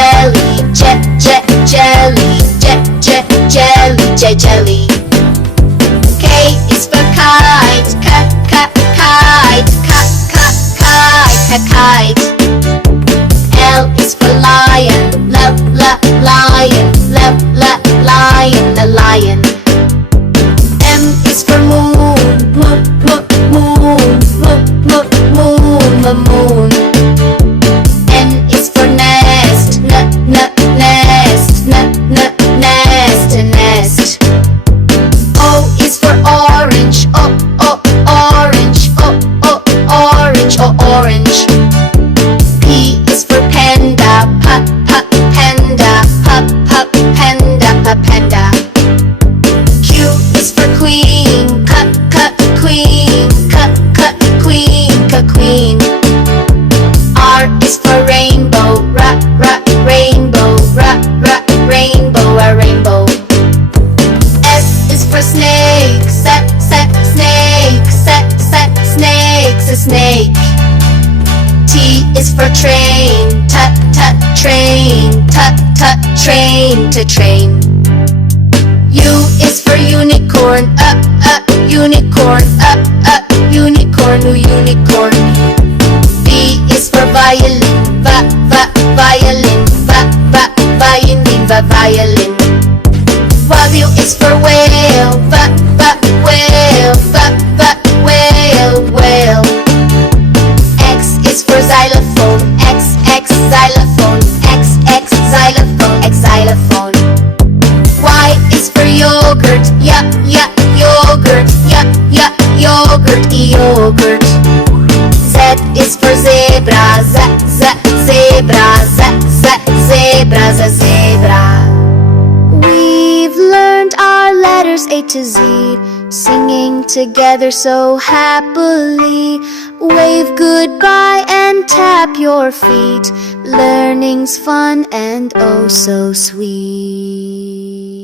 jelly, jelly, jelly, jelly. K is for kite, kite, kite. L is for lion, lion, lion, the lion. M is for moon, moon. N is for nest, nest. O is for orange, orange. P is for panda, panda. Q is for queen, queen. R is for rainbow, rainbow. S is for snake, snake. T is for train, train. U is for unicorn, unicorn. V is for violin, violin. W is for whale, whale. X is for xylophone, xylophone. Y is for yogurt, yogurt. Z is for zebra, zebra. We've learned our letters A to Z, singing together so happily. Wave goodbye and tap your feet. Learning's fun and oh so sweet.